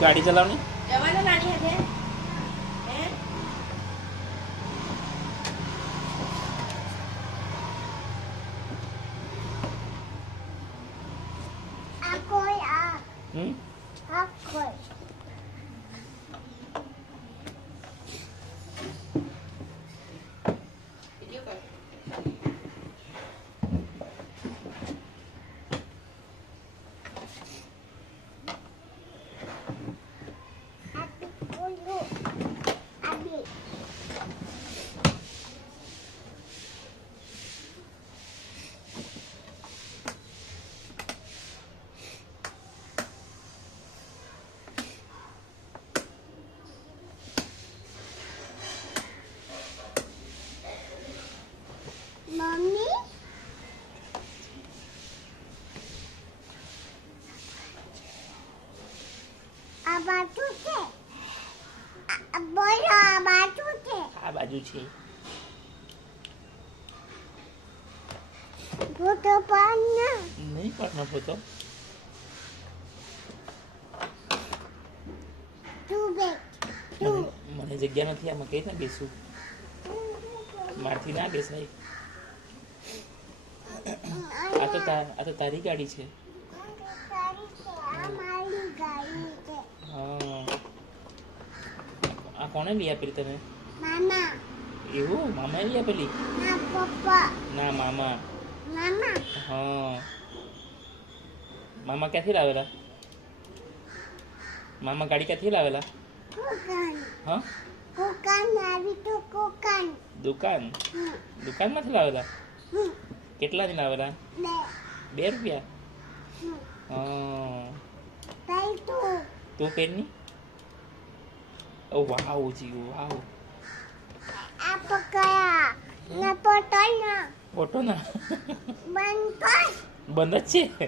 ગાડી ચલાવની જવાનો નાની હે હે આ કોઈ આ કોઈ વિડિયો કર Mommy? Abah tu ke? Bola abah tu ke? આ બાજુ છે Foto pana. નહીં પણ ફોટો Tu bet. મને જગ્યા નથી આમાં કઈ રીતના બેસું મારથી ના બેસાય આ તો તારી ગાડી છે Amali gayi ke. હા આ કોણે લઈ આપેલી તને Mama. એવું મામાએ લઈ આપેલી Na papa. ના મામા Mama. હા મામા ક્યાંથી લાવેલા મામા ગાડી ક્યાંથી લાવેલા Bukan. હા Bukan hari tu bukan. દુકાન દુકાનમાંથી લાવેલા Hmm. કેટલાની લાવેલા Be. ₹2 Hmm. હા Tai tu. તું પેનની ઓ વાવ જીવ વાવ Apa kaya? Na fotonya. Photo ના Bantu. બંધ જ છે